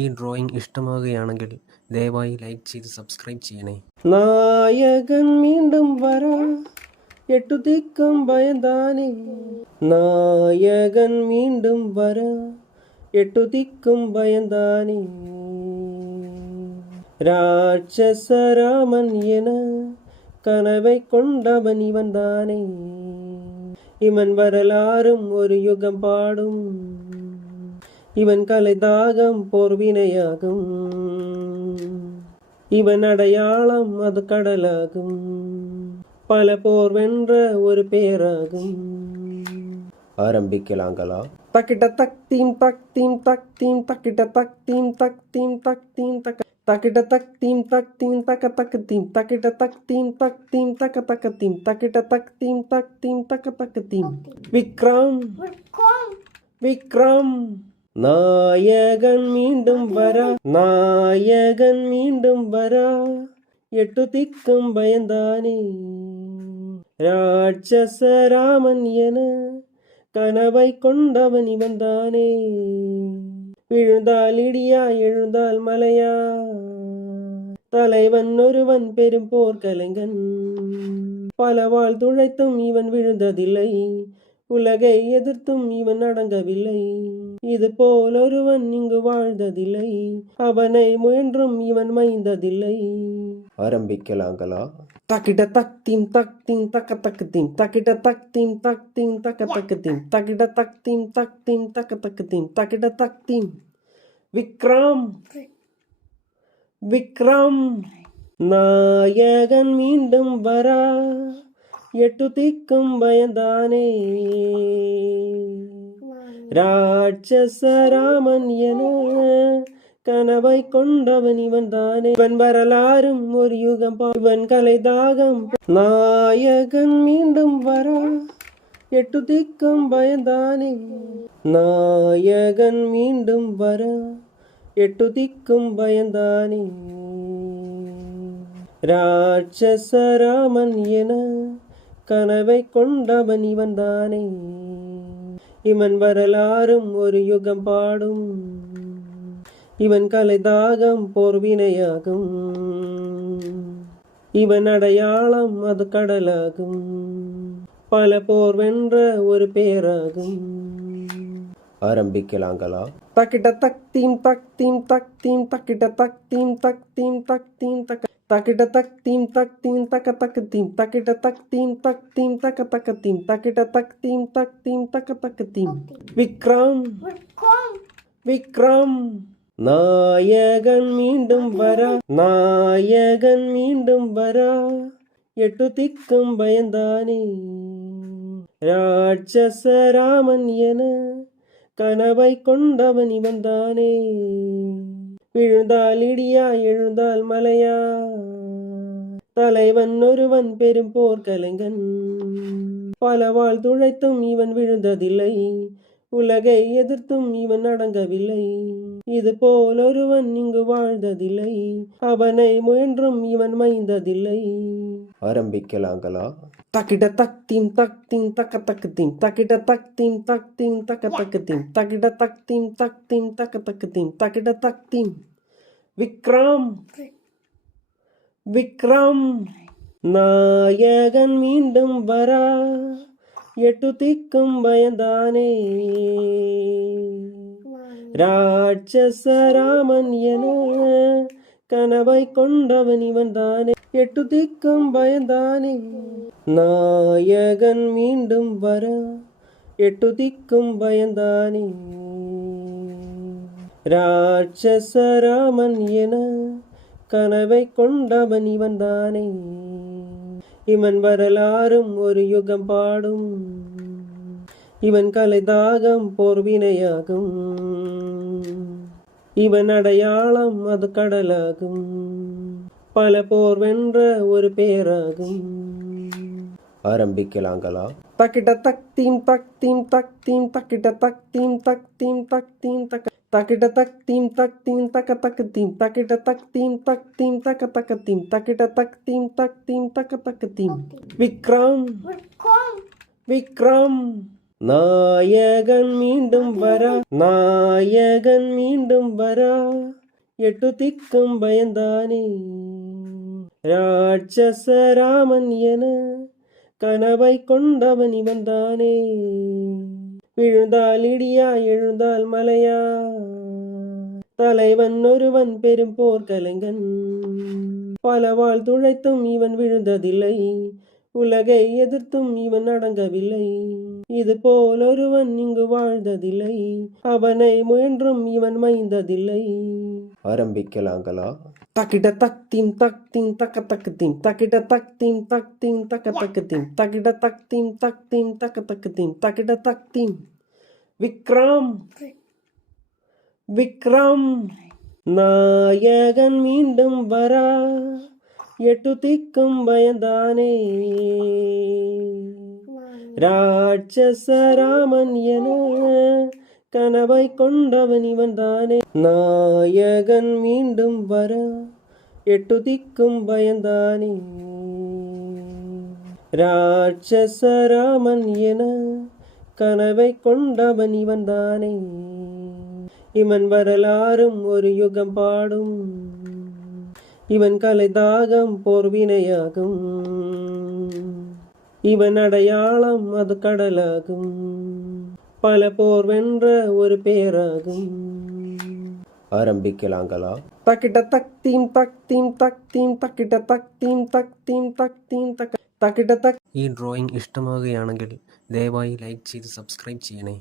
ഈ ഡ്രോയിങ് ഇഷ്ടമാകുകയാണെങ്കിൽ ദയവായി ലൈക്ക് ചെയ്ത് സബ്സ്ക്രൈബ് ചെയ്യണേ. നായകൻ വീണ്ടും വരാ എട്ടു ദിക്കും ഭയந்தானே. നായകൻ വീണ്ടും വരാ എട്ടു ദിക്കും ഭയந்தானே. ராட்சசராமன் என கனவை கொண்டவன் இவன் தானே. இவன் வரலாறும் ஒரு யுகம் பாடும். இவன் கலை தாகம் போர்வினையாகும். இவன் அடையாளம் அது கடலாகும். பல போர் வென்ற ஒரு பேராகும். ஆரம்பிக்கலாங்களா? தக்கிட்ட தக்தீம் தக்தீம் தக்தீம் தக்கிட்ட தக்தீம் தக்தீம் தக்தீம் தக்க தக்கிட்ட தக்தீம் தக்தீம் தக்க தக்கத்தீம் தக்கிட்ட தக்தீம் தக்தீம் தக்க தக்கத்தீம் தக்கிட்ட தக்தீம் தக்தீம் தக்க தக்கத்தீம். விக்ரம் விக்ரம் நாயகன் மீண்டும் வரா. நாயகன் மீண்டும் வரா எட்டு திக்கும் பயந்தானே. ராட்சசராமன் என கனவை கொண்டவன் இவன் தானே. விழுந்தால் இடியா எழுந்தால் மலையா, தலைவன் ஒருவன் பெரும் போர்க்கலைஞன். பலவாள் துழைத்தும் இவன் விழுந்ததில்லை. உலகை எதிர்த்தும் இவன் அடங்கவில்லை. இது போல் ஒருவன் இங்கு வாழ்ந்ததில்லை. அவனை முயன்றும் இவன் மைந்ததில்லை. ஆரம்பிக்கலாங்களா? தக்கிட்ட தக்தீம் தக்தீம் தக்க தக்கத்தீம் தக்கிட்ட தக்தீம் தக்தீம் தக்க தக்கத்தீம் தக்கிட்ட தக்தீம் தக்தீம் தக்க தக்கத்தீம் தக்கிட்ட தக்தீம். விக்ரம் விக்ரம் நாயகன் மீண்டும் வரா எட்டு திக்கும் பயந்தானே. ராட்சசராமன் என கனவை கொண்டவன் இவன் தானே. இவன் வரலாறும் ஒரு யுகம் இவன் கலை தாகம். நாயகன் மீண்டும் வரா எட்டு திக்கும் பயந்தானே. நாயகன் மீண்டும் வரா எட்டு திக்கும் பயந்தானே. ராட்சசராமன் என கனவை கொண்டவன் இவன் தானே. இவன் வரலாறும் ஒரு யுகம் பாடும். இவன் கலை தாகம் போர்வினையாகும். இவன் அடையாளம் அது கடலாகும். பல போர் வென்ற ஒரு பேராகும். ஆரம்பிக்கலாங்களா? தக்கிட்ட தக்தீம் தக்தீம் தக்தீம் தக்கிட்ட தக்தீம் தக்தீம் தக்தீம் தக்க தக்கிட்ட தக்தீம் தக்தீம் தக்க தக்கத்தீம் தக்கிட்ட தக்தீம் தக்தீம் தக்க தக்கத்தீம் தக்கிட்ட தக்தீம் தக்தீம் தக்க தக்கத்தீம். விக்ரம் விக்ரம் நாயகன் மீண்டும் வரா. நாயகன் மீண்டும் வரா எட்டு திக்கும் பயந்தானே. ராட்சசராமன் என கனவை கொண்டவன் இவன் தானே. விழுந்தால் இடியா எழுந்தால் மலையா, தலைவன் ஒருவன் பெரும் போர்க்கலைஞன். பலவாள் துழைத்தும் இவன் விழுந்ததில்லை. உலகை எதிர்த்தும் இவன் அடங்கவில்லை. இது போல் ஒருவன் இங்கு வாழ்ந்ததில்லை. அவனை முயன்றும் இவன் மைந்ததில்லை. ஆரம்பிக்கலாங்களா? தக்கிட்ட தக்தீம் தக்தீம் தக்க தக்கத்தீம் தக்கிட்ட தக்தீம் தக்தீம் தக்க தக்கத்தீம் தக்கிட்ட தக்தீம் தக்தீம் தக்க தக்கத்தீம் தக்கிட்ட தக்தீம். விக்ரம் விக்ரம் நாயகன் மீண்டும் வரா எட்டு திக்கும் பயந்தானே. ராட்சசராமன் என கனவை கொண்டவன் இவன் தானே. எட்டு திக்கும் பயந்தானே. நாயகன் மீண்டும் வரா எட்டு திக்கும் பயந்தானே. ராட்சசராமன் என கனவை கொண்டவன் இவன் தானே. இவன் வரலாறும் ஒரு யுகம் பாடும். இவன் கலை தாகம் போர்வினையாகும். இவன் அடையாளம் அது கடலாகும். பல போர் வென்ற ஒரு பேராகும். ஆரம்பிக்கலாங்களா? தக்கிட்ட தக்தீம் தக்தீம் தக்தீம் தக்கிட்ட தக்தீம் தக்தீம் தக்தீம் தக்க தக்கிட்ட தக்தீம் தக்தீம் தக்க தக்கத்தீம் தக்கிட்ட தக்தீம் தக்தீம் தக்க தக்கத்தீம் தக்கிட்ட தக்தீம் தக்தீம் தக்க தக்கத்தீம். விக்ரம் விக்ரம் நாயகன் மீண்டும் வரா, நாயகன் மீண்டும் வரா, எட்டு திக்கும் பயந்தானே. ராட்சச ராமன் என கனவை கொண்டவன் இவன்தானே. விழுந்தால் இடியா எழுந்தால் மலையா, தலைவன் ஒருவன் பெரும் போர்க்கலைஞன். பலவாள் துழைத்தும் இவன் விழுந்ததில்லை, உலகை எதிர்த்தும் இவன் அடங்கவில்லை. இது போல் ஒருவன் இங்கு வாழ்ந்ததில்லை, அவனை முயன்றும் இவன் மைந்ததில்லை. ஆரம்பிக்கலாங்களா? தக்கிட்ட தக்தீம் தக்தீம் தக்க தக்கத்தீம், தக்கிட்ட தக்தீம் தக்தீம் தக்க தக்கத்தீம், தக்கிட்ட தக்தீம் தக்தீம் தக்க தக்கத்தீம், தக்கிட்ட தக்தீம். விக்ரம் விக்ரம் நாயகன் மீண்டும் வரா, எட்டு திக்கும் பயந்தானே. ராட்சச ராமன் என கனவை கொண்டவன் இவன்தானே. நாயகன் மீண்டும் வர எட்டு திக்கும் பயந்தானே. ராட்சச ராமன் என கனவை கொண்டவன் இவன்தானே. இவன் வரலாறும் ஒரு யுகம் பாடும், இவன் கலை தாகம் போர்வினையாகும், இவன் அடையாளம் அது கடலாகும், பல போர் வென்ற ஒரு பேராகும். ஆரம்பிக்கலாங்களா? தக்கிட்ட தக்தீம் தக்தீம் தக்தீம் தக்கிட்ட தக்தீம் தக்தீம் തക്തീം തക്കിട്ട തക്. ഈ ഡ്രോയിങ് ഇഷ്ടമാകുകയാണെങ്കിൽ ദയവായി ലൈക്ക് ചെയ്ത് സബ്സ്ക്രൈബ് ചെയ്യണേ.